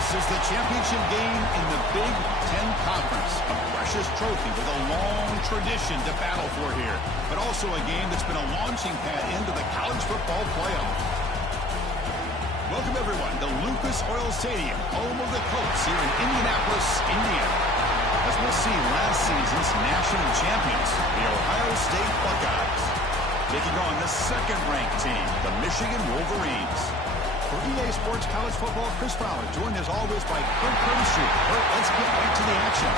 This is the championship game in the Big Ten Conference. A precious trophy with a long tradition to battle for here. But also a game that's been a launching pad into the college football playoff. Welcome, everyone, to Lucas Oil Stadium, home of the Colts here in Indianapolis, Indiana. As we'll see, last season's national champions, the Ohio State Buckeyes, taking on the second-ranked team, the Michigan Wolverines. For EA Sports College Football, Chris Fowler, joined as always by Kurt Curtis. Kurt, let's get right to the action.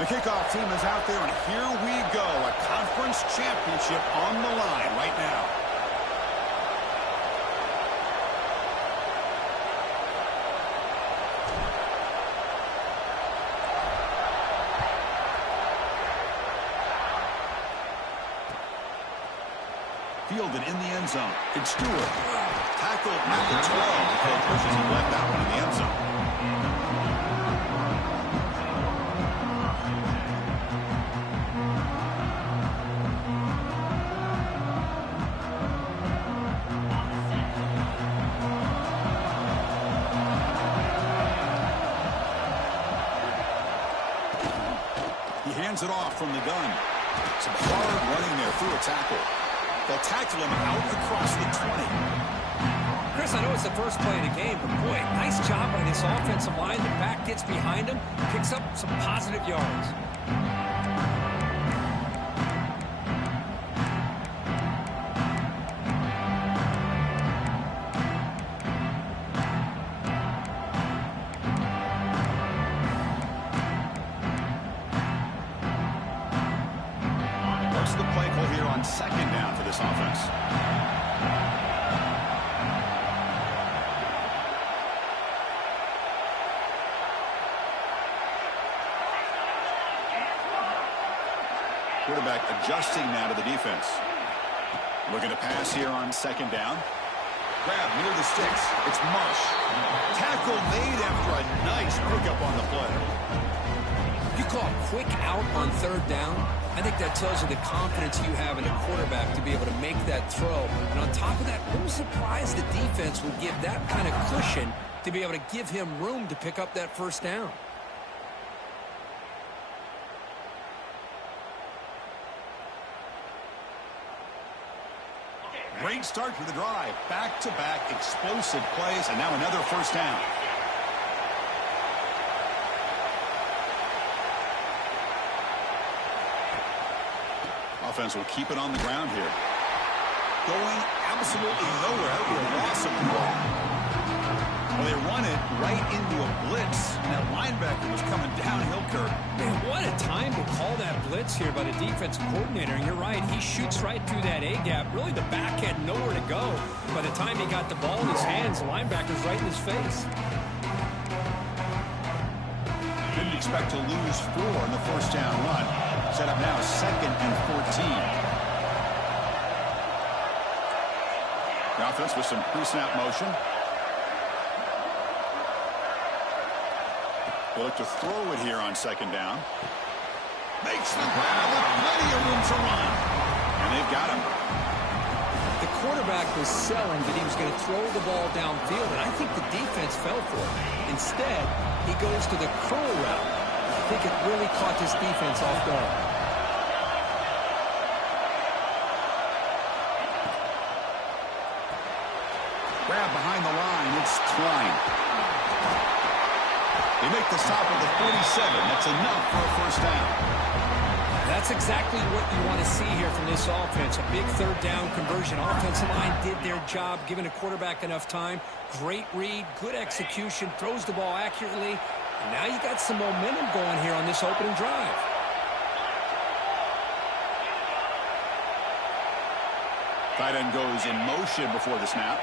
The kickoff team is out there, and here we go. A conference championship on the line right now. Fielded in the end zone. It's Stewart. Tackled at the 12. The coach wishes he left that one in the end zone. Hands it off from the gun. Some hard running there through a tackle. They'll tackle him out across the 20. Chris, I know it's the first play of the game, but boy, nice job by this offensive line. The back gets behind him, picks up some positive yards. The play call here on second down for this offense. Quarterback adjusting now to the defense. Looking to pass here on second down. Grab near the sticks. It's Marsh. Tackle made after a nice pickup on the play. You call a quick out on third down. I think that tells you the confidence you have in a quarterback to be able to make that throw. And on top of that, I'm surprised the defense would give that kind of cushion to be able to give him room to pick up that first down. Great start to the drive. Back-to-back explosive plays, and now another first down. Offense will keep it on the ground here. Going absolutely nowhere with a loss of the ball. Well, they run it right into a blitz. And that linebacker was coming downhill, Kirk. Man, what a time to call that blitz here by the defensive coordinator. And you're right, he shoots right through that A-gap. Really, the back had nowhere to go. By the time he got the ball in his hands, the linebacker's right in his face. Didn't expect to lose 4 in the first down run. Set up now 2nd and 14. The offense with some pre-snap motion. They look to throw it here on second down. Makes the grab with plenty of room to run. And they've got him. The quarterback was selling that he was going to throw the ball downfield, and I think the defense fell for it. Instead, he goes to the curl route. I think it really caught this defense off guard. Grab behind the line. It's Twine. They make the stop at the 47. That's enough for a first down. That's exactly what you want to see here from this offense. A big third down conversion. Offensive line did their job, giving a quarterback enough time. Great read, good execution, throws the ball accurately. And now you got some momentum going here on this opening drive. Tight end goes in motion before the snap.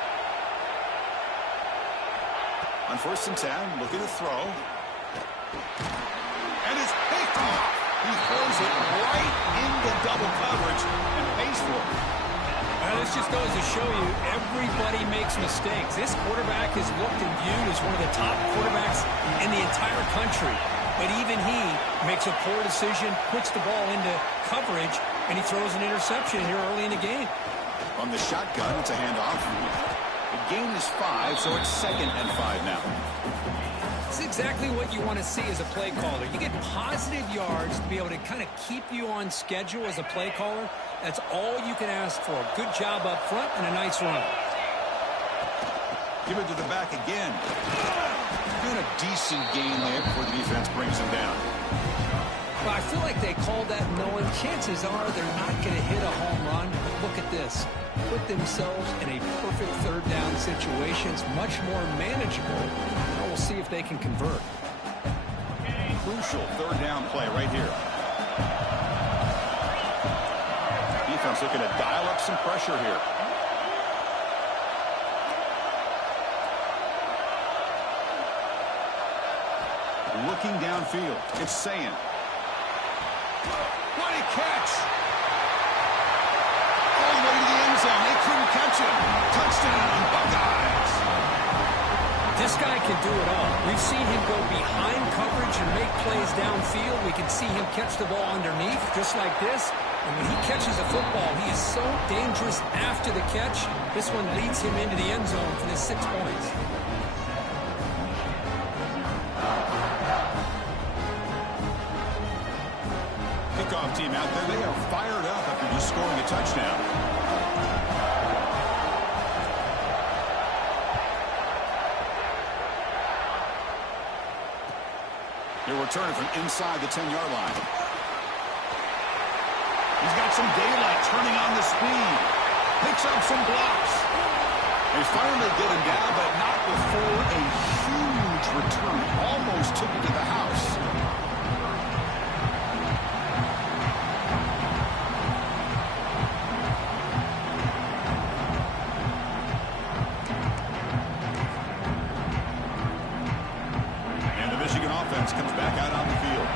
On 1st and 10, looking to throw. And it's picked off. He throws it right into double coverage and pays for it. This just goes to show you everybody makes mistakes. This quarterback is looked and viewed as one of the top quarterbacks in the entire country. But even he makes a poor decision, puts the ball into coverage, and he throws an interception here early in the game. On the shotgun, it's a handoff. The gain is 5, so it's 2nd and 5 now. It's exactly what you want to see as a play caller. You get positive yards to be able to kind of keep you on schedule as a play caller. That's all you can ask for. Good job up front and a nice run. Give it to the back again. Doing a decent gain there before the defense brings him down. Well, I feel like they called that knowing chances are they're not going to hit a home run. But look at this. Put themselves in a perfect 3rd down situation. It's much more manageable. Now we'll see if they can convert. Crucial 3rd down play right here. Defense looking to dial up some pressure here. Looking downfield. It's Sayan. What a catch! All the way to the end zone. They couldn't catch him. Touchdown, Buckeyes. This guy can do it all. We've seen him go behind coverage and make plays downfield. We can see him catch the ball underneath just like this. And when he catches a football, he is so dangerous after the catch. This one leads him into the end zone for the 6 points. Kickoff team out there. They are fired up after just scoring a touchdown. They're returning from inside the 10-yard line. He's got some daylight turning on the speed. Picks up some blocks. They finally get him down, but not before a huge return. Almost took it to the house. And the Michigan offense comes back out on the field.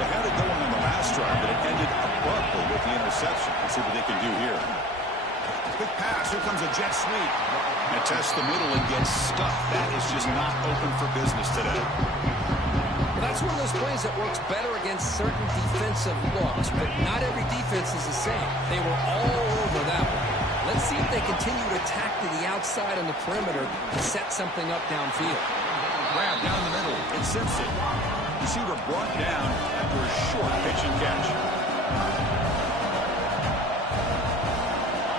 They had it going on the last drive, but it ended abruptly with the interception. Let's see what they can do here. Quick pass. Here comes a jet sweep. And tests the middle and gets stuck. That is just not open for business today. Well, that's one of those plays that works better against certain defensive looks, but not every defense is the same. They were all over that one. Let's see if they continue to attack to the outside on the perimeter and set something up downfield. Grab down the middle. It's Simpson. Receiver brought down after a short pitch and catch.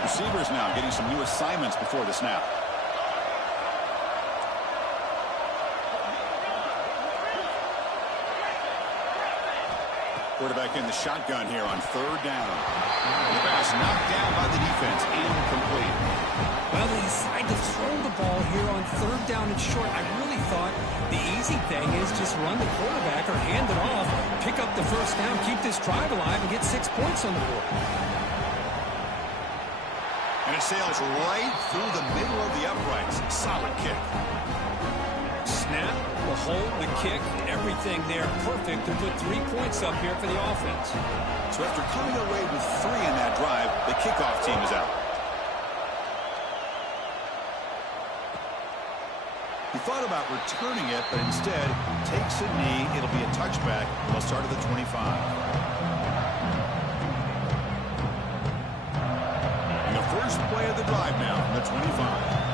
Receivers now getting some new assignments before the snap. Quarterback in the shotgun here on 3rd down. And the pass knocked down by the defense. Incomplete. Well, they decide to throw the ball here on 3rd down and short. I really thought the easy thing is just run the quarterback or hand it off, pick up the 1st down, keep this drive alive, and get 6 points on the board. And it sails right through the middle of the uprights. Solid kick. Snap, the hold, the kick, everything there perfect to put 3 points up here for the offense. So after coming away with 3 in that drive, the kickoff team is out. He thought about returning it, but instead takes a knee. It'll be a touchback. They'll start at the 25. And the first play of the drive now from the 25.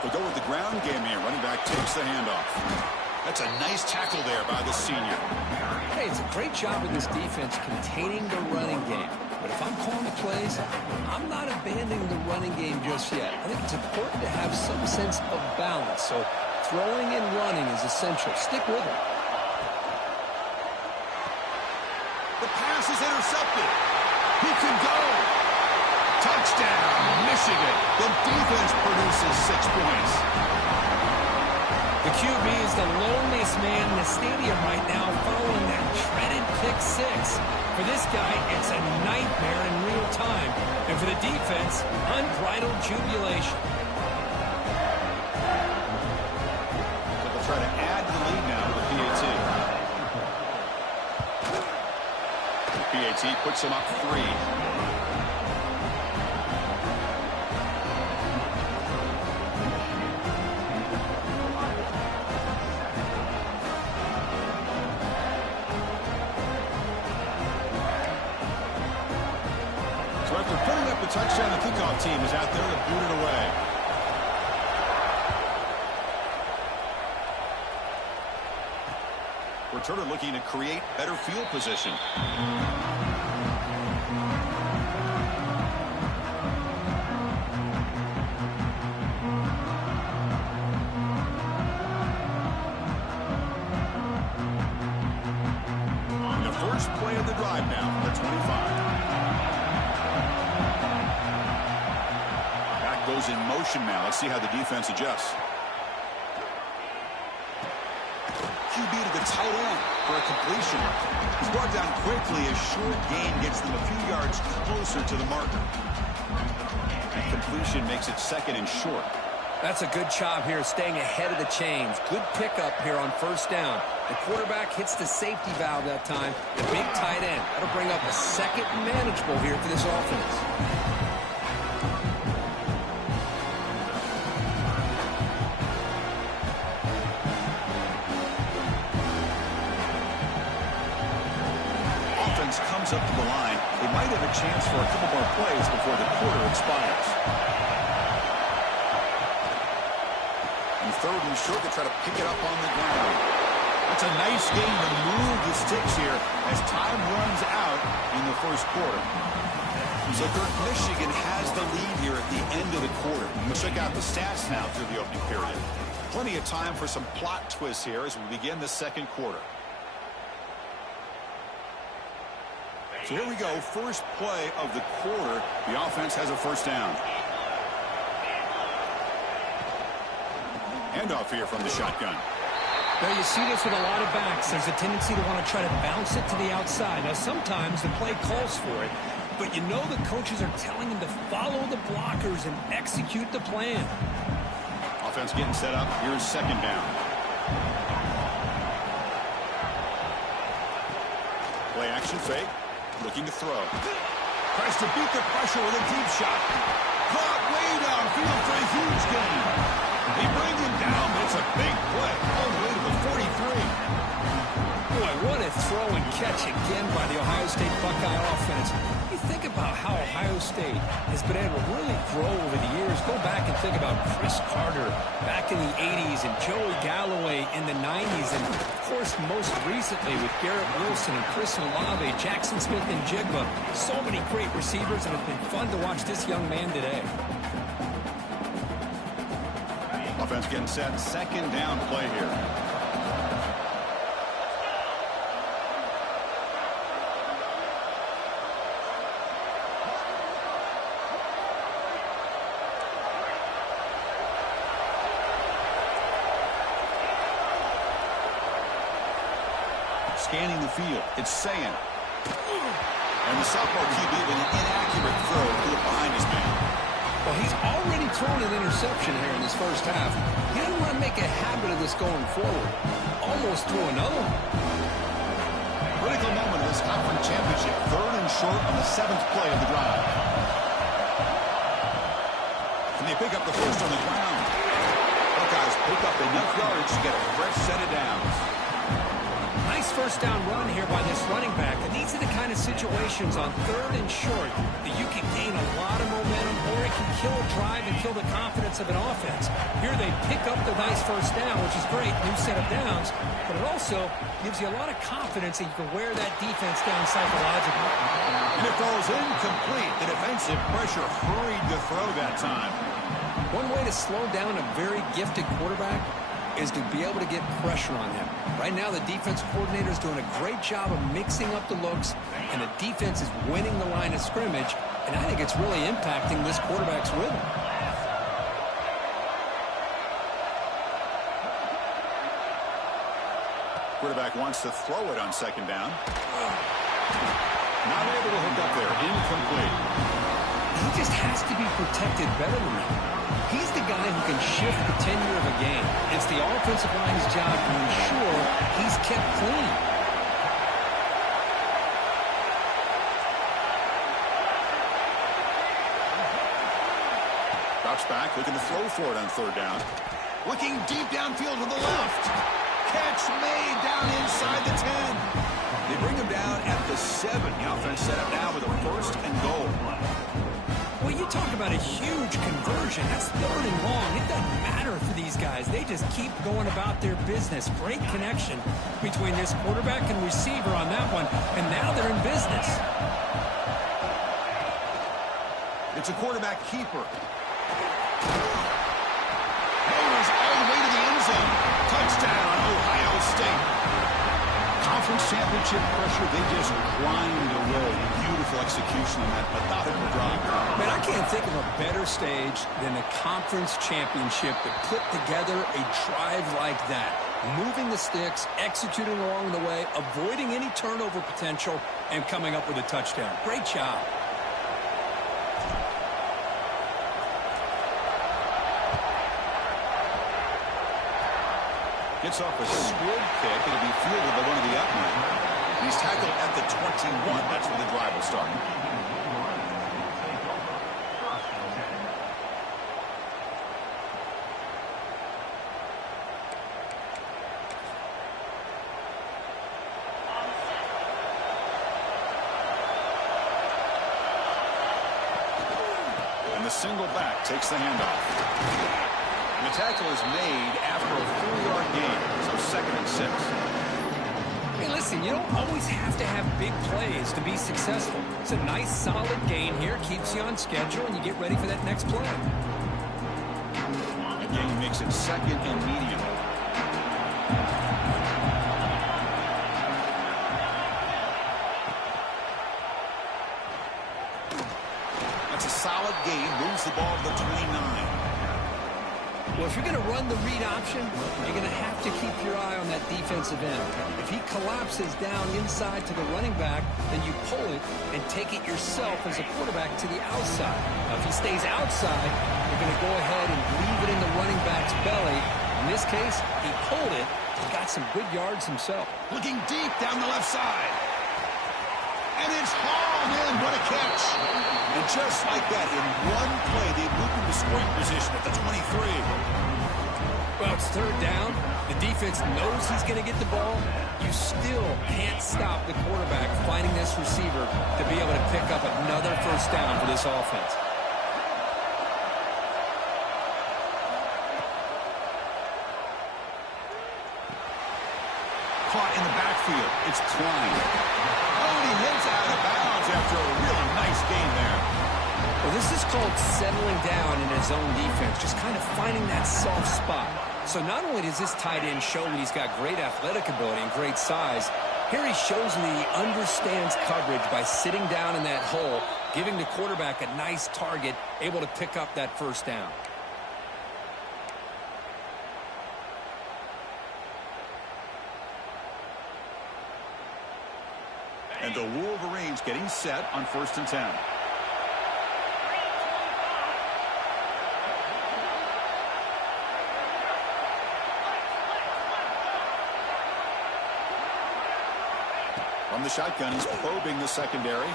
They'll go with the ground game here. Running back takes the handoff. That's a nice tackle there by the senior. Hey, it's a great job with this defense containing the running game. But if I'm calling the plays, I'm not abandoning the running game just yet. I think it's important to have some sense of balance. So throwing and running is essential. Stick with it. The pass is intercepted. Who can go? Touchdown, Michigan. The defense produces 6 points. The QB is the loneliest man in the stadium right now following that dreaded pick six. For this guy, it's a nightmare in real time. And for the defense, unbridled jubilation. So they'll try to add to the lead now with the PAT. The PAT puts them up 3. So after putting up the touchdown, the kickoff team is out there to boot it away. Returner looking to create better field position. And the first play of the drive now from the 25. Goes in motion now. Let's see how the defense adjusts. QB to the tight end for a completion. He's brought down quickly. A short gain gets them a few yards closer to the marker. That completion makes it second and short. That's a good job here staying ahead of the chains. Good pickup here on first down. The quarterback hits the safety valve that time. The big tight end. That'll bring up a second and manageable here for this offense. Comes up to the line. They might have a chance for a couple more plays before the quarter expires. And third and short, they try to pick it up on the ground. It's a nice game to move the sticks here as time runs out in the first quarter. So Michigan has the lead here at the end of the quarter. We'll check out the stats now through the opening period. Plenty of time for some plot twists here as we begin the second quarter. So here we go, first play of the quarter. The offense has a first down. Handoff here from the shotgun. Now you see this with a lot of backs. There's a tendency to want to try to bounce it to the outside. Now sometimes the play calls for it, but you know the coaches are telling them to follow the blockers and execute the plan. Offense getting set up. Here's second down. Play action fake. Looking to throw. Tries to beat the pressure with a deep shot. Caught way downfield for a huge gain. They bring him down, but it's a big play all the way to the 43. Boy, what a throw and catch again by the Ohio State Buckeye offense. You think about how Ohio State has been able to really grow over the years. Go back and think about Chris Carter back in the 80s and Joey Galloway in the 90s. And, of course, most recently with Garrett Wilson and Chris Olave, Jackson Smith and Jigba. So many great receivers, and it's been fun to watch this young man today. Offense getting set. Second down play here. Scanning the field. It's saying. And the sophomore QB with an inaccurate throw threw it behind his man. Well, he's already thrown an interception here in this first half. He doesn't want to make a habit of this going forward. Almost threw another one. Critical moment of this conference championship. Third and short on the 7th play of the drive. Can they pick up the first on the ground? Buckeyes pick up enough yards to get a fresh set of downs. Nice first down run here by this running back. And these are the kind of situations on third and short that you can gain a lot of momentum, or it can kill a drive and kill the confidence of an offense. Here they pick up the nice first down, which is great, new set of downs, but it also gives you a lot of confidence that you can wear that defense down psychologically. And it falls incomplete. The defensive pressure hurried the throw that time. One way to slow down a very gifted quarterback is to be able to get pressure on him. Right now, the defense coordinator is doing a great job of mixing up the looks, and the defense is winning the line of scrimmage, and I think it's really impacting this quarterback's rhythm. Quarterback wants to throw it on second down. Not able to hook up there. Incomplete. He just has to be protected better than that. He's the guy who can shift the tenure of a game. It's the offensive line's job to ensure he's kept clean. Drops back, looking to throw for it on third down. Looking deep downfield to the left. Catch made down inside the 10. They bring him down at the 7. The offense set up now with a first and goal. Well, you talk about a huge conversion. That's third and long. It doesn't matter for these guys. They just keep going about their business. Great connection between this quarterback and receiver on that one, and now they're in business. It's a quarterback keeper. Goes all the way to the end zone. Touchdown, Ohio State. Conference championship pressure, they just grind away. Beautiful execution on that methodical drive. Man, I can't think of a better stage than the conference championship to put together a drive like that. Moving the sticks, executing along the way, avoiding any turnover potential, and coming up with a touchdown. Great job. Gets off a squib kick. It'll be fielded by one of the up men. He's tackled at the 21. That's where the drive will start. And the single back takes the handoff. The tackle is made after a 4-yard gain, so 2nd and 6. Hey, listen, you don't always have to have big plays to be successful. It's a nice, solid gain here, keeps you on schedule, and you get ready for that next play. The gain makes it 2nd and medium. That's a solid gain, moves the ball to the 29. Well, if you're going to run the read option, you're going to have to keep your eye on that defensive end. If he collapses down inside to the running back, then you pull it and take it yourself as a quarterback to the outside. Now, if he stays outside, you're going to go ahead and leave it in the running back's belly. In this case, he pulled it. He got some good yards himself. Looking deep down the left side. And it's hauled in. What a catch. And just like that, in one play, they moved into scoring position at the 23. Well, it's third down. The defense knows he's going to get the ball. You still can't stop the quarterback finding this receiver to be able to pick up another first down for this offense. Caught in the backfield. It's Klein. Oh, and he hits out of bounds after a really nice game there. Well, this is called settling down in his own defense, just kind of finding that soft spot. So not only does this tight end show that he's got great athletic ability and great size, here he shows that he understands coverage by sitting down in that hole, giving the quarterback a nice target, able to pick up that first down. And the Wolverines getting set on 1st and 10. From the shotgun, he's probing the secondary.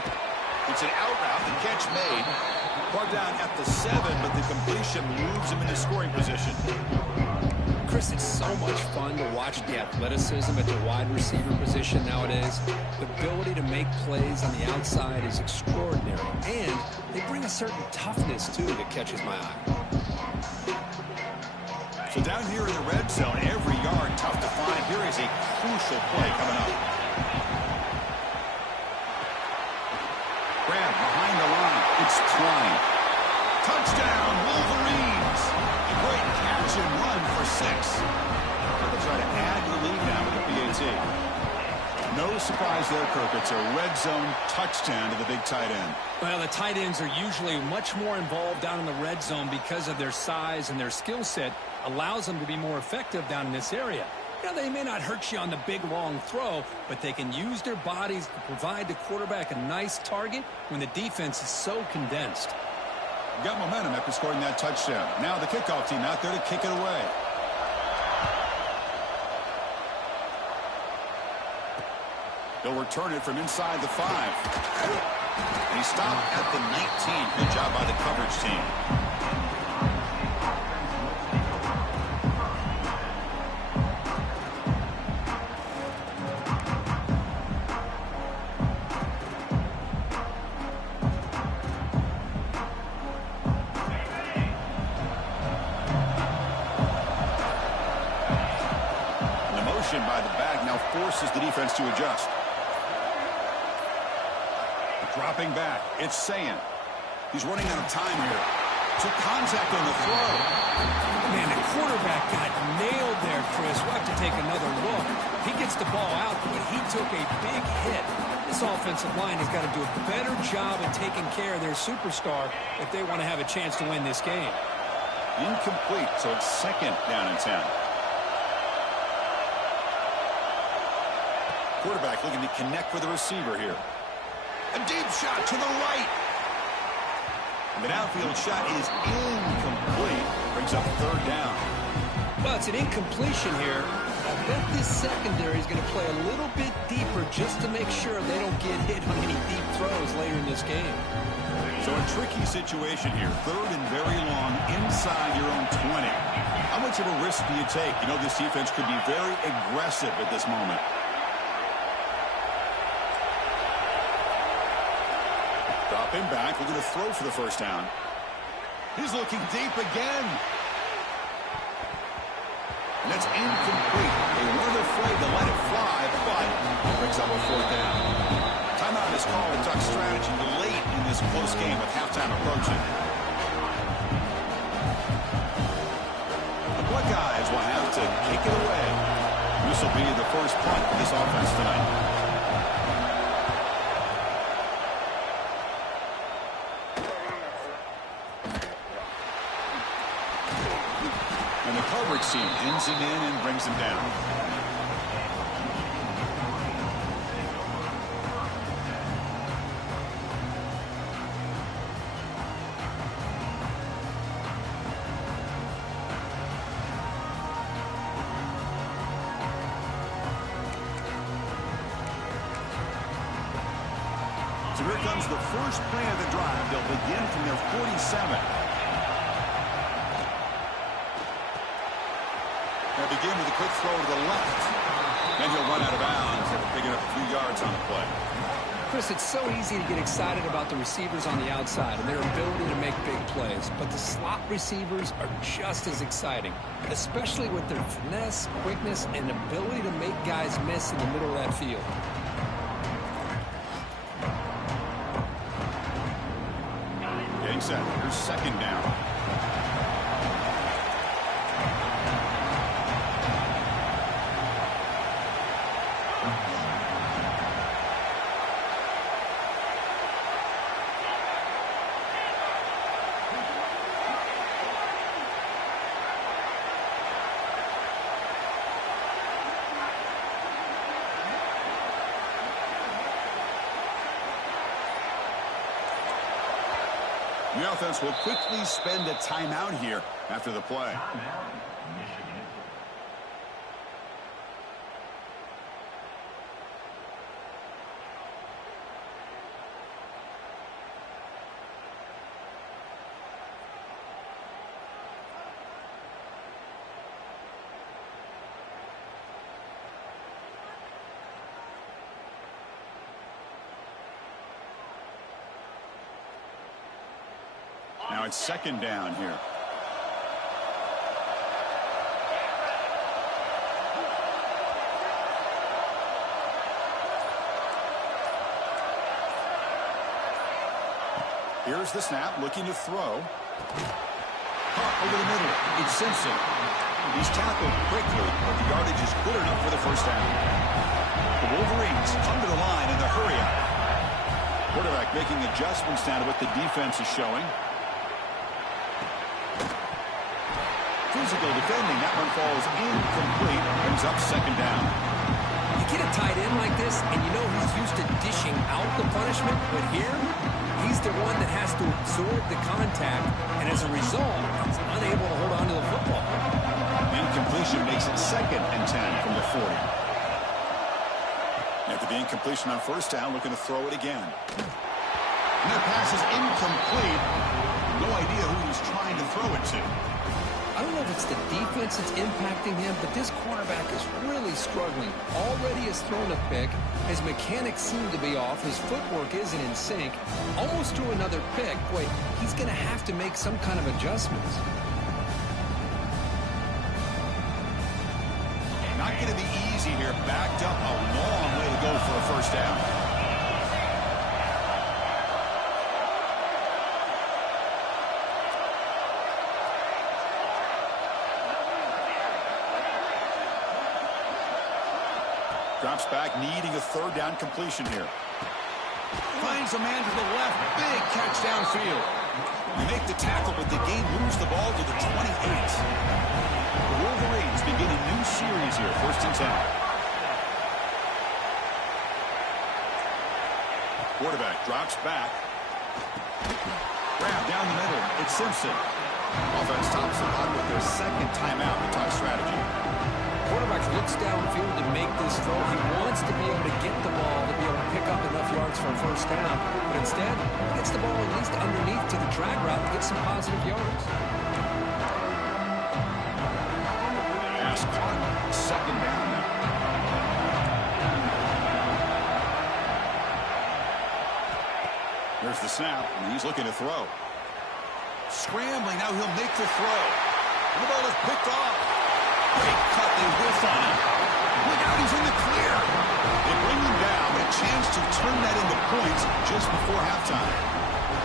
It's an out route, the catch made. Brought down at the 7, but the completion moves him into scoring position. Chris, it's so much fun to watch the athleticism at the wide receiver position nowadays. The ability to make plays on the outside is extraordinary. And they bring a certain toughness, too, that catches my eye. So down here in the red zone, every yard tough to find. Here is a crucial play coming up. Grab behind the line. It's Klein. Touchdown, Wolverines. A great catch and run for 6. They'll try to add the lead now with the PAT. No surprise there, Kirk. It's a red zone touchdown to the big tight end. Well, the tight ends are usually much more involved down in the red zone because of their size, and their skill set allows them to be more effective down in this area. Now, they may not hurt you on the big, long throw, but they can use their bodies to provide the quarterback a nice target when the defense is so condensed. Got momentum after scoring that touchdown. Now the kickoff team out there to kick it away. They'll return it from inside the 5. And he stopped at the 19. Good job by the coverage team. The motion by the back now forces the defense to adjust. Dropping back, it's Sayan. He's running out of time here. Took contact on the throw. Man, the quarterback got nailed there, Chris. We'll have to take another look. He gets the ball out, but he took a big hit. This offensive line has got to do a better job of taking care of their superstar if they want to have a chance to win this game. Incomplete, so it's 2nd down and 10. Quarterback looking to connect with the receiver here. A deep shot to the right. The downfield shot is incomplete. Brings up 3rd down. Well, it's an incompletion here. I bet this secondary is going to play a little bit deeper just to make sure they don't get hit on any deep throws later in this game. So a tricky situation here. 3rd and very long inside your own 20. How much of a risk do you take? You know, this defense could be very aggressive at this moment. Dropping back, looking to throw for the 1st down. He's looking deep again. And that's incomplete. They weren't afraid to let it fly, but brings up a 4th down. Timeout is called to talk strategy late in this close game with halftime approaching. The Buckeyes will have to kick it away. This will be the first punt for this offense tonight. And the coverage team pins him in and brings him down. So here comes the first play of the drive. They'll begin from their 47. They'll begin with a quick throw to the left. Then he'll run out of bounds, picking up a few yards on the play. Chris, it's so easy to get excited about the receivers on the outside and their ability to make big plays, but the slot receivers are just as exciting, especially with their finesse, quickness, and ability to make guys miss in the middle of that field. Getting set. Here's 2nd down. The offense will quickly spend a timeout here after the play. Now it's 2nd down here. Here's the snap, looking to throw. Caught over the middle. It's Simpson. He's tackled quickly, but the yardage is good enough for the 1st down. The Wolverines come to the line in the hurry-up. Quarterback making adjustments now to what the defense is showing. Physical defending. That one falls incomplete. And brings up second down. You get a tight end like this, and you know he's used to dishing out the punishment, but here, he's the one that has to absorb the contact, and as a result, he's unable to hold on to the football. Incompletion makes it 2nd and 10 from the 40. After the incompletion on first down, looking to throw it again. And that pass is incomplete. No idea who he's trying to throw it to. I don't know if it's the defense that's impacting him, but this quarterback is really struggling. Already has thrown a pick. His mechanics seem to be off. His footwork isn't in sync. Almost threw another pick. Boy, he's going to have to make some kind of adjustments. Not going to be easy here. Backed up a long way to go for a first down. Drops back, needing a 3rd down completion here. Finds a man to the left. Big catch downfield. You make the tackle, but the game moves the ball to the 28. The Wolverines begin a new series here, 1st and 10. Quarterback drops back. Grab down the middle. It's Simpson. Offense stops the ball with their 2nd timeout to talk strategy. Quarterback looks downfield to make this throw. He wants to be able to get the ball to be able to pick up enough yards for a first down. But instead, he gets the ball at least underneath to the drag route to get some positive yards. Pass caught. 2nd down now. Here's the snap, and he's looking to throw. Scrambling, now he'll make the throw. And the ball is picked off. Great cut, they whiff on him. Look out, he's in the clear. They bring him down, a chance to turn that into points just before halftime.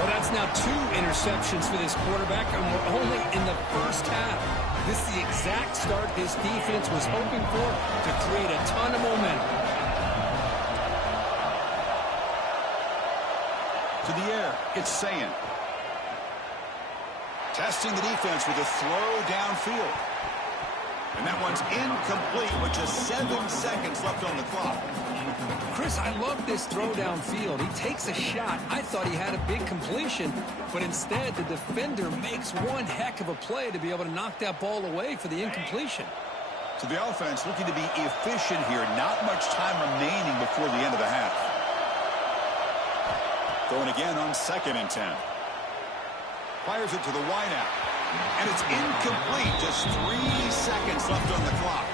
Well, that's now 2 interceptions for this quarterback, and we're only in the first half. This is the exact start this defense was hoping for to create a ton of momentum. To the air, it's Sayan. Testing the defense with a throw downfield. And that one's incomplete with just 7 seconds left on the clock. Chris, I love this throw downfield. He takes a shot. I thought he had a big completion, but instead the defender makes one heck of a play to be able to knock that ball away for the incompletion. So the offense looking to be efficient here. Not much time remaining before the end of the half. Throwing again on 2nd and 10. Fires it to the wideout. And it's incomplete. Just 3 seconds left on the clock.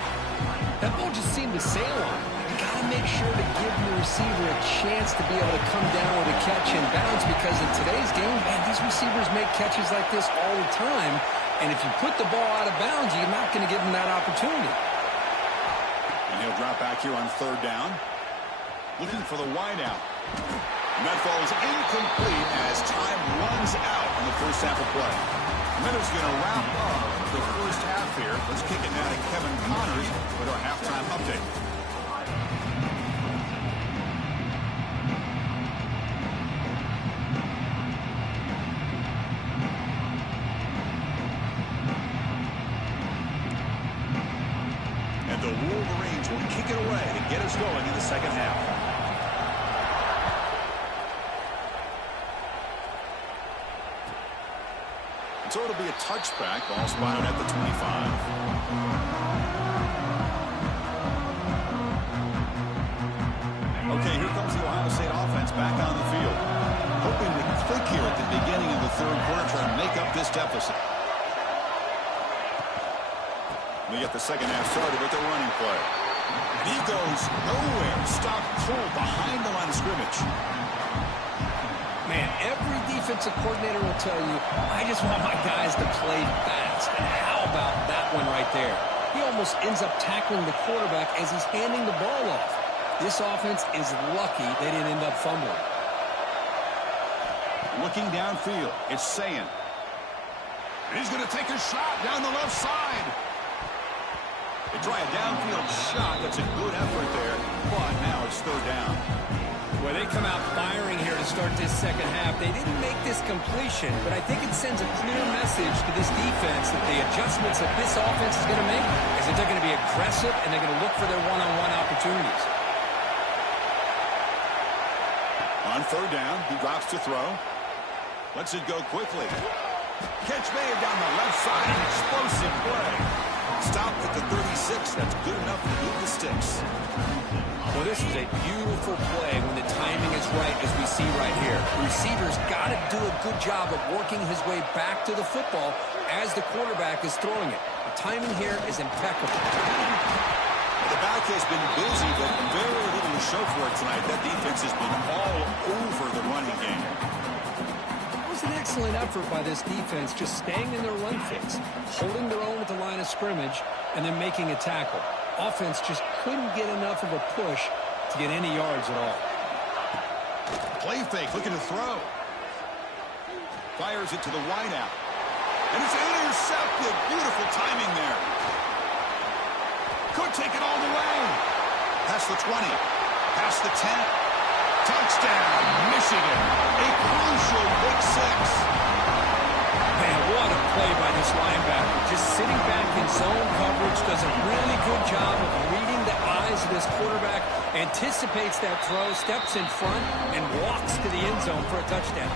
That ball just seemed to sail on. You got to make sure to give your receiver a chance to be able to come down with a catch and bounce, because in today's game, man, these receivers make catches like this all the time. And if you put the ball out of bounds, you're not going to give them that opportunity. And he'll drop back here on 3rd down. Looking for the wideout. And that ball is incomplete as time runs out in the first half of play. Miller's going to wrap up the first half here. Let's kick it now to Kevin Connors with our halftime update. And the Wolverines will kick it away to get us going in the second half. So it'll be a touchback. Ball spotted at the 25. Okay, here comes the Ohio State offense back on the field. Hoping to click here at the beginning of the 3rd quarter, trying to make up this deficit. We get the second half started with the running play. And he goes nowhere. Stopped cold behind the line of scrimmage. Man, every defensive coordinator will tell you, I just want my guys to play fast. And how about that one right there? He almost ends up tackling the quarterback as he's handing the ball off. This offense is lucky they didn't end up fumbling. Looking downfield, it's Sayan. And he's going to take a shot down the left side. They try a downfield shot. That's a good effort there, but now it's 3rd down. Well, they come out firing here to start this second half. They didn't make this completion, but I think it sends a clear message to this defense that the adjustments that this offense is going to make is that they're going to be aggressive, and they're going to look for their one-on-one opportunities. On third down, he drops to throw. Lets it go quickly. Catch made down the left side, an explosive play. Stopped at the 36. That's good enough to move the sticks. Well, this is a beautiful play when the timing is right, as we see right here. The receiver's got to do a good job of working his way back to the football as the quarterback is throwing it. The timing here is impeccable. The back has been busy, but very little to show for it tonight. That defense has been all over the running game. It was an excellent effort by this defense, just staying in their run fits, holding their own at the line of scrimmage, and then making a tackle. Offense just couldn't get enough of a push to get any yards at all. Play fake, looking to throw. Fires it to the wideout. And it's intercepted. Beautiful timing there. Could take it all the way. Past the 20. Past the 10. Touchdown, Michigan. A crucial pick six. Man, what a play by this linebacker. Just sitting back in zone coverage, does a really good job of reading the eyes of this quarterback, anticipates that throw, steps in front, and walks to the end zone for a touchdown.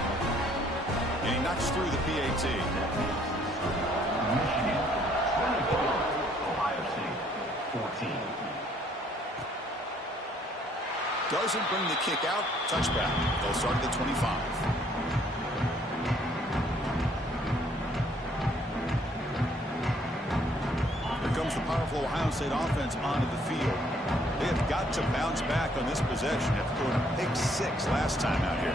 And he knocks through the PAT. Doesn't bring the kick out. Touchback. They'll start at the 25. Here comes the powerful Ohio State offense onto the field. They have got to bounce back on this possession after throwing a pick six last time out here.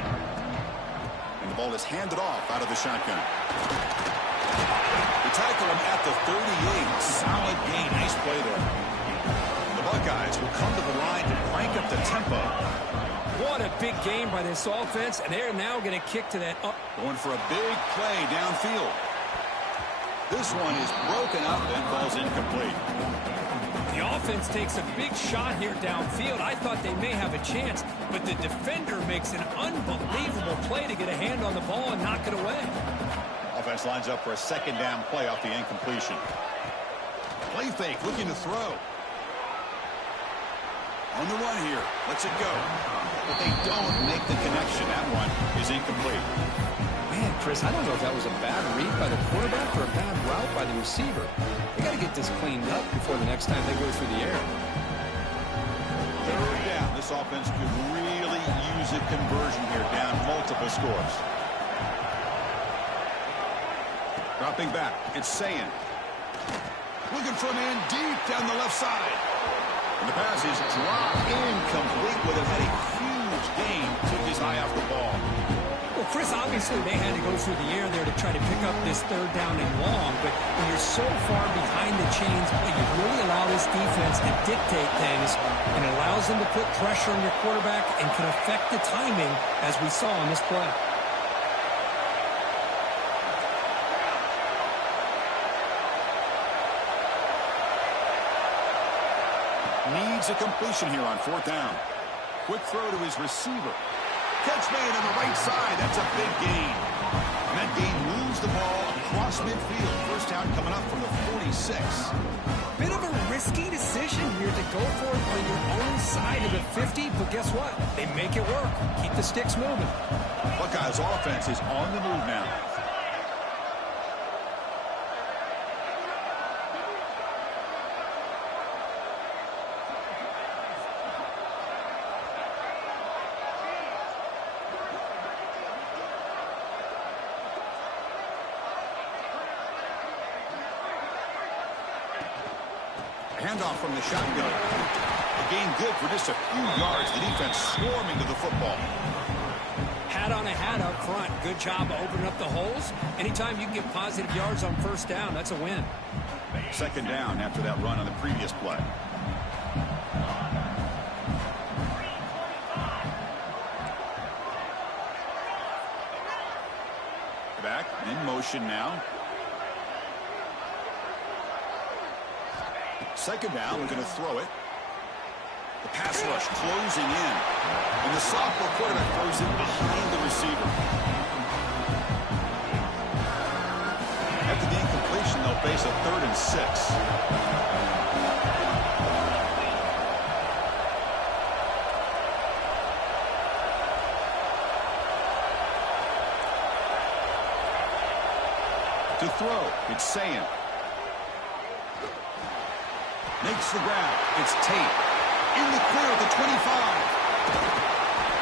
And the ball is handed off out of the shotgun. They tackle him at the 38. Solid gain. Nice play there. The Buckeyes will come to the line to crank up the tempo. What a big game by this offense, and they're now going to kick to that up. Going for a big play downfield. This one is broken up and falls incomplete. The offense takes a big shot here downfield. I thought they may have a chance, but the defender makes an unbelievable play to get a hand on the ball and knock it away. Offense lines up for a second down play off the incompletion. Play fake, looking to throw. On the run here, lets it go. But they don't make the connection. That one is incomplete. Man, Chris, I don't know if that was a bad read by the quarterback or a bad route by the receiver. They got to get this cleaned up before the next time they go through the air. Third down. This offense could really use a conversion here, down multiple scores. Dropping back, it's Sayin. Looking for a man deep down the left side. And the pass is dropped incomplete with him. Had a huge gain. Took his eye off the ball. Well, Chris, obviously they had to go through the air there to try to pick up this third down and long, but when you're so far behind the chains, you really allow this defense to dictate things, and it allows them to put pressure on your quarterback and can affect the timing, as we saw on this play. Needs a completion here on fourth down. Quick throw to his receiver. Catch made on the right side. That's a big gain. And that gain moves the ball across midfield. First down coming up from the 46. Bit of a risky decision here to go for it on your own side of the 50, but guess what? They make it work. Keep the sticks moving. Buckeyes offense is on the move now. Handoff from the shotgun. A gain good for just a few yards. The defense swarming to the football. Hat on a hat up front. Good job of opening up the holes. Anytime you can get positive yards on first down, that's a win. Second down after that run on the previous play. Back in motion now. Second down, we're going to throw it. The pass rush closing in. And the sophomore quarterback throws it behind the receiver. After the incompletion, they'll face a 3rd and 6. throw. It's Sayin. Makes the grab. It's Tate. In the clear at the 25.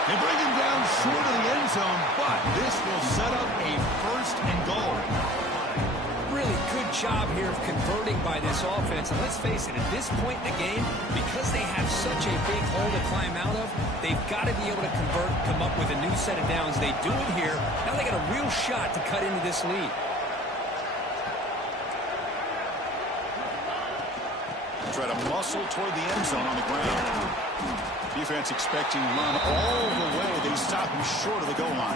They bring him down short of the end zone, but this will set up a first and goal. Really good job here of converting by this offense. And let's face it, at this point in the game, because they have such a big hole to climb out of, they've got to be able to convert, come up with a new set of downs. They do it here. Now they got a real shot to cut into this lead. Try to muscle toward the end zone on the ground. Defense expecting run all the way. They stop him short of the goal line.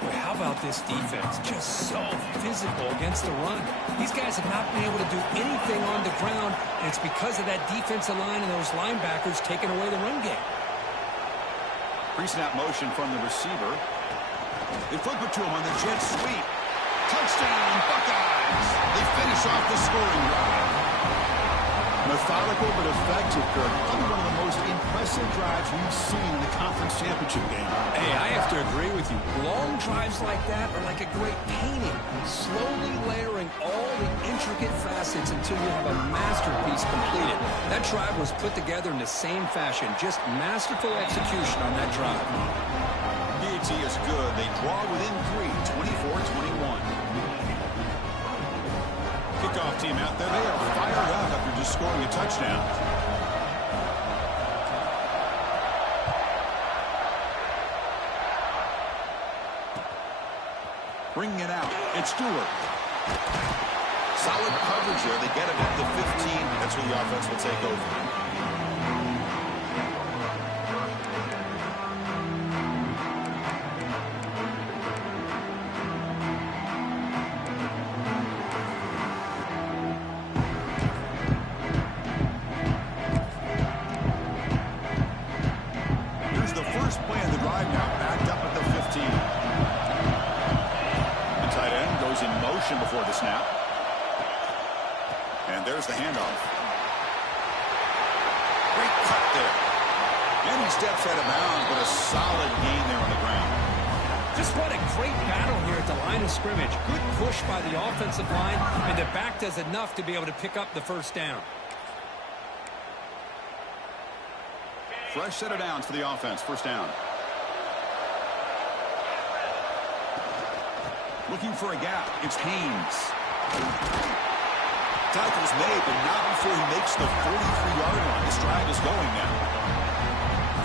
Boy, how about this defense? Just so physical against the run. These guys have not been able to do anything on the ground, and it's because of that defensive line and those linebackers taking away the run game. Pre-snap motion from the receiver. They flip it to him on the jet sweep. Touchdown, Buckeyes! They finish off the scoring drive. Methodical but effective, Kirk. Probably one of the most impressive drives we've seen in the conference championship game. Hey, I have to agree with you. Long drives like that are like a great painting. Slowly layering all the intricate facets until you have a masterpiece completed. That drive was put together in the same fashion. Just masterful execution on that drive. BAT is good. They draw within 3, 24-21. Kickoff team out there. They are fired up after just scoring a touchdown. Bringing it out. It's Stewart. Solid coverage there. They get it at the 15. That's where the offense will take over. Before the snap. And there's the handoff. Great cut there. And he steps out of bounds, but a solid gain there on the ground. Just what a great battle here at the line of scrimmage. Good push by the offensive line, and the back does enough to be able to pick up the first down. Fresh set of downs for the offense. First down. Looking for a gap. It's Haynes. Tackle's made, but not before he makes the 43-yard line. This drive is going now.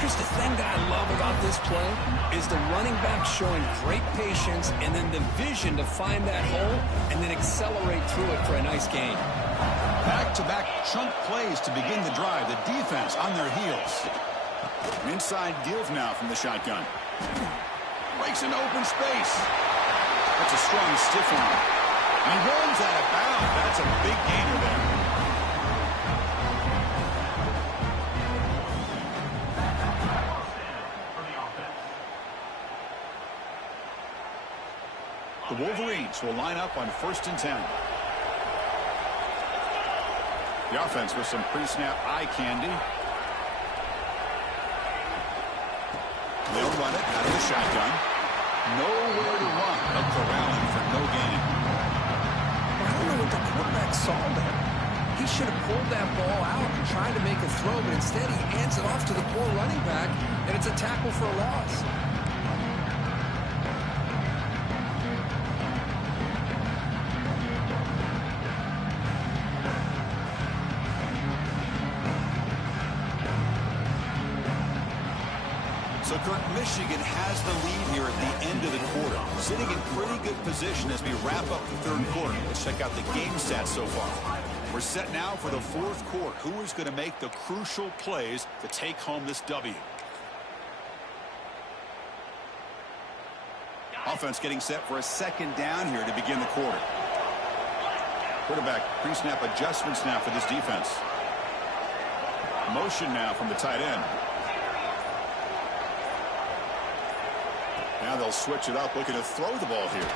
Chris, the thing that I love about this play is the running back showing great patience and then the vision to find that hole and then accelerate through it for a nice gain. Back-to-back chunk plays to begin the drive. The defense on their heels. Inside give now from the shotgun. Breaks into open space. That's a strong stiff arm. And he runs out of bounds. That's a big gainer there. The Wolverines will line up on 1st and 10. The offense with some pre-snap eye candy. They'll run it out of the shotgun. Nowhere to run. Up corralling for no gain. I don't know what the quarterback saw there. He should have pulled that ball out and tried to make a throw, but instead he hands it off to the poor running back, and it's a tackle for a loss. So, Kirk, Michigan has the lead here at the end of the quarter. Sitting in pretty good position as we wrap up the third quarter. Let's check out the game stats so far. We're set now for the fourth quarter. Who is going to make the crucial plays to take home this W? Offense getting set for a second down here to begin the quarter. Quarterback pre-snap adjustments now for this defense. Motion now from the tight end. Now they'll switch it up, looking to throw the ball here.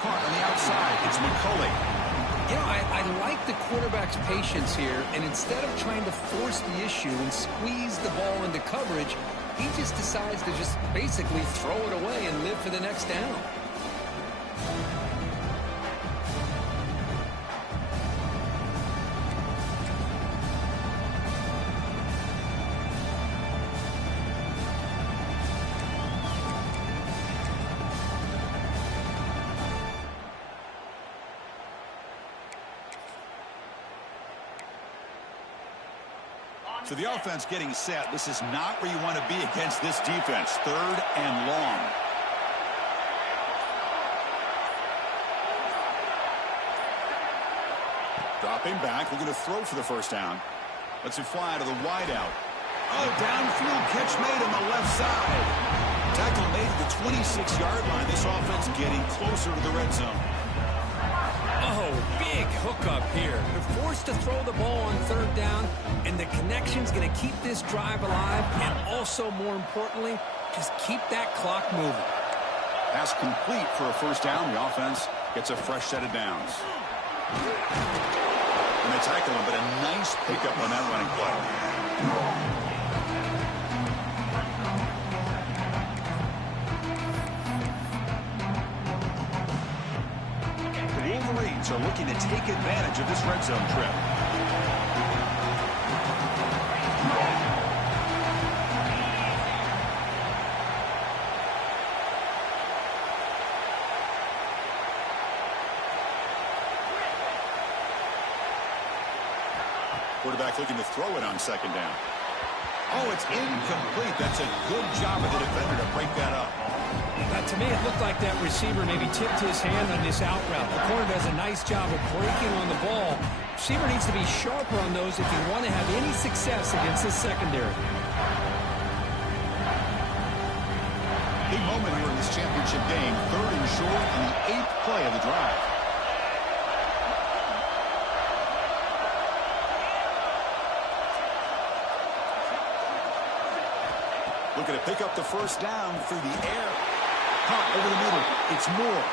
Caught on the outside. It's McCulley. You know, I like the quarterback's patience here, and instead of trying to force the issue and squeeze the ball into coverage, he just decides to just basically throw it away and live for the next down. So the offense getting set. This is not where you want to be against this defense. 3rd and long. Dropping back, looking to throw for the first down. Lets it fly to the wideout. Oh, downfield catch made on the left side. Tackle made at the 26-yard line. This offense getting closer to the red zone. Oh, big hookup here. They're forced to throw the ball on 3rd down, and the connection's going to keep this drive alive, and also, more importantly, just keep that clock moving. Pass complete for a first down. The offense gets a fresh set of downs. And they tackle him, but a nice pickup on that running play. Wolverines are looking to take advantage of this red zone trip. Quarterback looking to throw it on 2nd down. Oh, it's incomplete. That's a good job of the defender to break that up. To me, it looked like that receiver maybe tipped his hand on this out route. The corner does a nice job of breaking on the ball. Receiver needs to be sharper on those if you want to have any success against this secondary. Big moment here in this championship game. 3rd and short and the 8th play of the drive. Looking to pick up the first down through the air. Caught over the middle. It's Moore.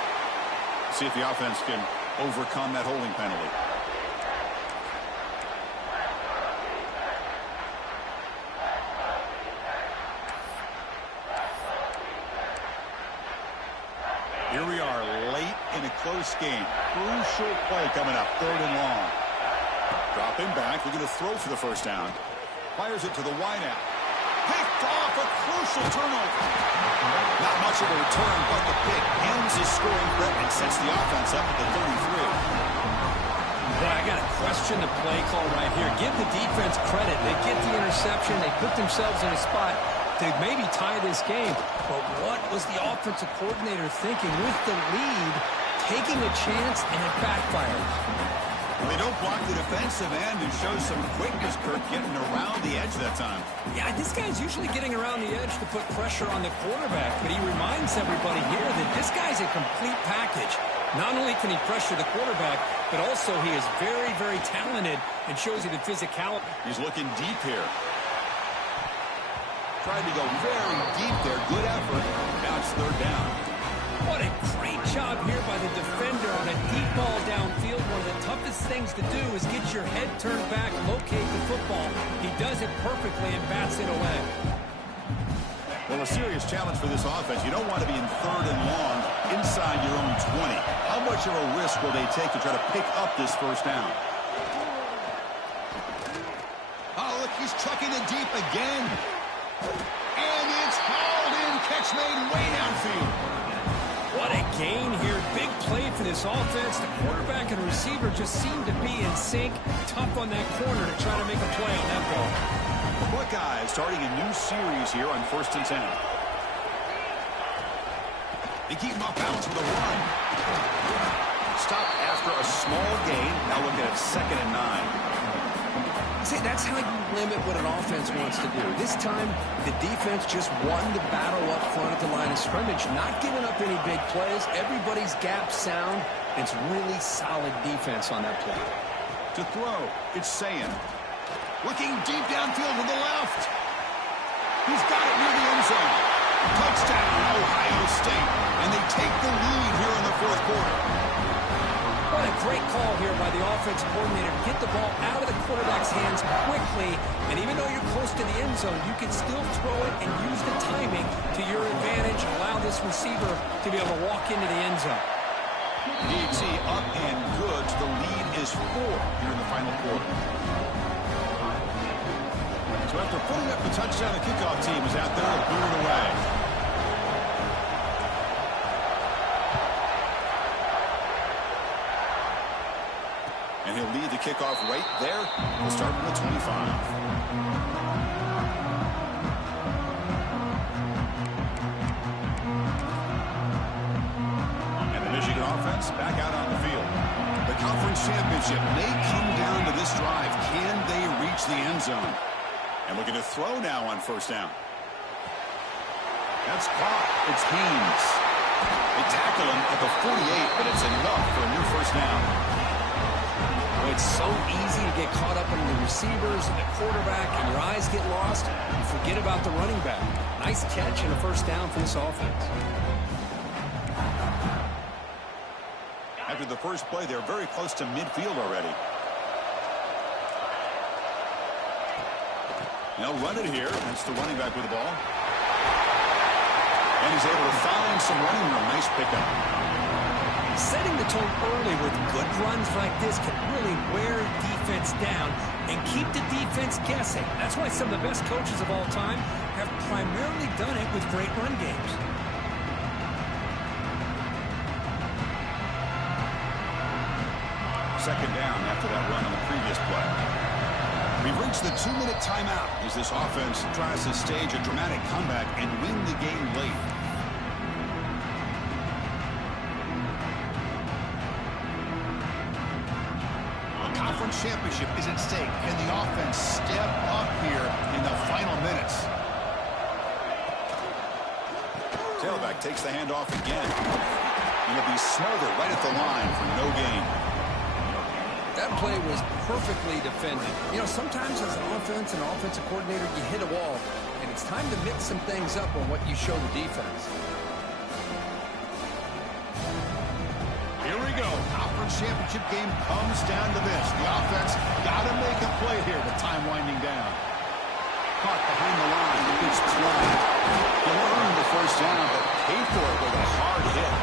See if the offense can overcome that holding penalty. Here we are late in a close game. Crucial play coming up. 3rd and long. Dropping back. Looking to throw for the first down. Fires it to the wideout. Picked off, a crucial turnover. Not much of a return, but the pick ends his scoring threat and sets the offense up at the 33. Boy, I got to question the play call right here. Give the defense credit. They get the interception. They put themselves in a spot to maybe tie this game. But what was the offensive coordinator thinking with the lead, taking a chance, and it backfired? They don't block the defensive end and show some quickness, Kirk, getting around the edge that time. Yeah, this guy's usually getting around the edge to put pressure on the quarterback, but he reminds everybody here that this guy's a complete package. Not only can he pressure the quarterback, but also he is very, very talented and shows you the physicality. He's looking deep here. Tried to go very deep there. Good effort. Now it's 3rd down. What a great job here by the defender on a deep ball downfield. One of the toughest things to do is get your head turned back, locate the football. He does it perfectly and bats it away. Well, a serious challenge for this offense. You don't want to be in 3rd and long inside your own 20. How much of a risk will they take to try to pick up this first down? Oh, look, he's chucking it deep again. And it's hauled in. Catch made way downfield. What a gain here. Big play for this offense. The quarterback and receiver just seem to be in sync. Tough on that corner to try to make a play on that ball. The Buckeyes starting a new series here on 1st and 10. They keep him off balance with a run. Stop after a small gain. Now looking at 2nd and 9. See, that's how you limit what an offense wants to do. This time, the defense just won the battle up front at the line of scrimmage, not giving up any big plays. Everybody's gap sound. It's really solid defense on that play. To throw, it's Sayin. Looking deep downfield to the left. He's got it near the end zone. Touchdown, Ohio State. And they take the lead here in the 4th quarter. What a great call here by the offensive coordinator to get the ball out of the quarterback's hands quickly. And even though you're close to the end zone, you can still throw it and use the timing to your advantage and allow this receiver to be able to walk into the end zone. DT up and good. The lead is 4 here in the final quarter. So after putting up the touchdown, the kickoff team is out there to boot it away. And he'll lead the kickoff right there. We'll start from the 25. Offense back out on the field. The conference championship may come down to this drive. Can they reach the end zone? And looking to throw now on first down. That's caught. It's Haynes. They tackle him at the 48, but it's enough for a new first down. It's so easy to get caught up in the receivers and the quarterback, and your eyes get lost. You forget about the running back. Nice catch and a first down for this offense. After the first play, they're very close to midfield already. They'll run it here. That's the running back with the ball. And he's able to find some running room. Nice pickup. Setting the tone early with good runs like this can really wear defense down and keep the defense guessing. That's why some of the best coaches of all time have primarily done it with great run games. Second down after that run on the previous play. We've reached the 2-minute timeout as this offense tries to stage a dramatic comeback and win the game late. The conference championship is at stake. Can the offense step up here in the final minutes? Tailback takes the handoff again. And he'll be smothered right at the line for no gain. That play was perfectly defended. You know, sometimes as an offense and offensive coordinator, you hit a wall, and it's time to mix some things up on what you show the defense. Here we go. Conference championship game comes down to this. The offense got to make a play here with time winding down. Caught behind the line. It's flying. He'll earn the first down, but pay for it with a hard hit.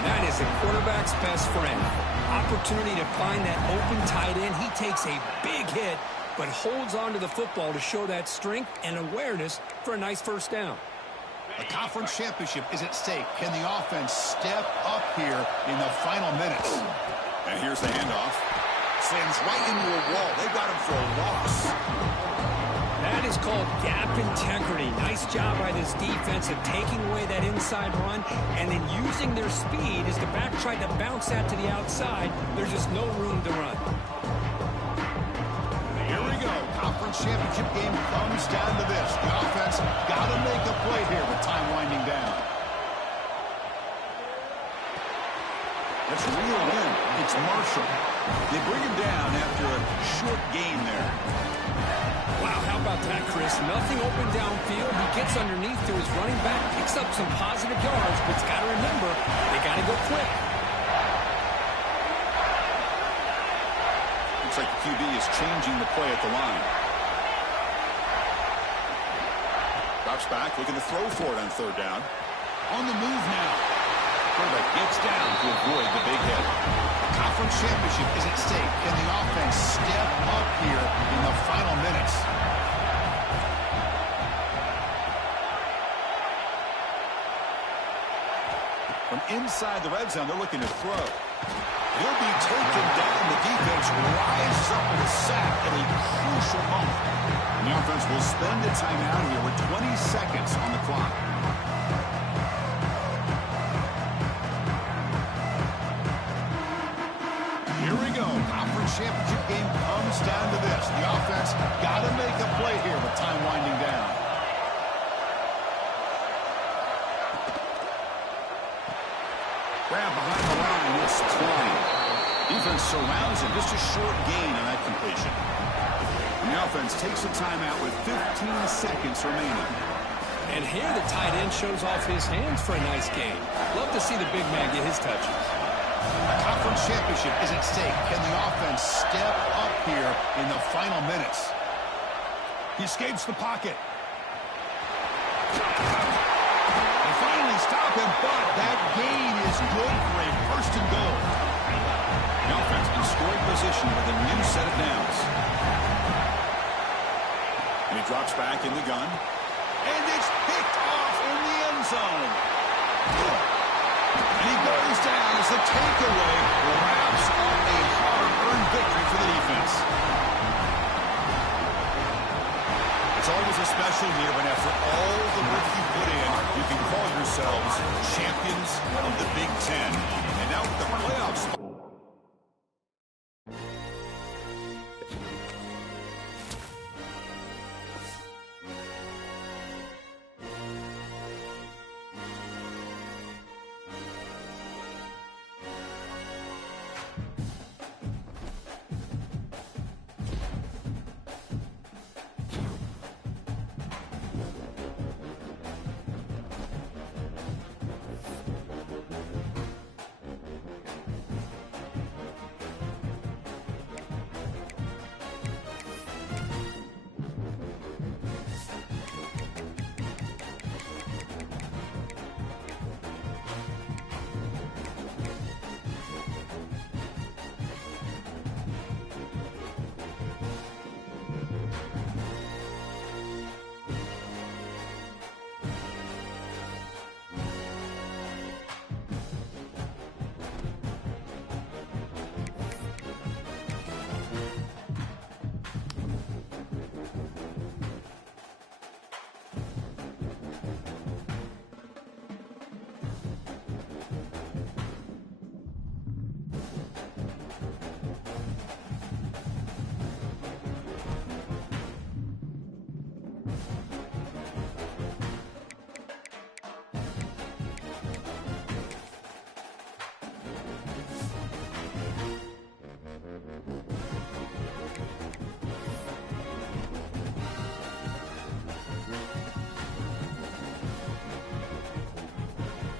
And that is a quarterback's best friend. Opportunity to find that open tight end. He takes a big hit, but holds on to the football to show that strength and awareness for a nice first down. A conference championship is at stake. Can the offense step up here in the final minutes? And here's the handoff. Sends right into a wall. They got him for a loss. That is called gap integrity. Nice job by this defense of taking away that inside run and then using their speed as the back tried to bounce that to the outside. There's just no room to run. Here we go. Conference championship game comes down to this. The offense got to make a play here with time winding down. Let's reel in. It's Marshall. They bring him down after a short gain there. Wow, how about that, Chris? Nothing open downfield. He gets underneath to his running back, picks up some positive yards, but he's got to remember, they got to go quick. Looks like the QB is changing the play at the line. Drops back, looking to throw for it on third down. On the move now. Quarterback gets down to avoid the big hit. Conference championship is at stake. Can the offense step up here in the final minutes? From inside the red zone, they're looking to throw. He'll be taken down. The defense rises up with a sack at a crucial moment. And the offense will spend a timeout here with 20 seconds on the clock. Here we go. Conference championship game comes down to this. The offense got to make a play here with time winding down. Grab behind the line. It's Klein. Defense surrounds him. Just a short gain on that completion. And the offense takes a timeout with 15 seconds remaining. And here the tight end shows off his hands for a nice gain. Love to see the big man get his touches. A conference championship is at stake. Can the offense step up here in the final minutes? He escapes the pocket. They finally stop him, but that gain is good for a first and goal. The offense in scoring position with a new set of downs. And he drops back in the gun. And it's picked off in the end zone. And he goes down as the takeaway wraps up a hard-earned victory for the defense. It's always a special year when after all the work you put in, you can call yourselves champions of the Big Ten. And now with the playoffs.